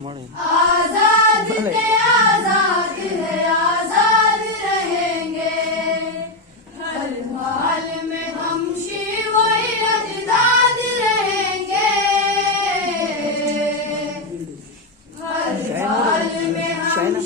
મળે आजाद મળે थे आजाद है आजाद रहेंगे हर हाल में हम शिवोई अजदाद रहेंगे हर हाल में हम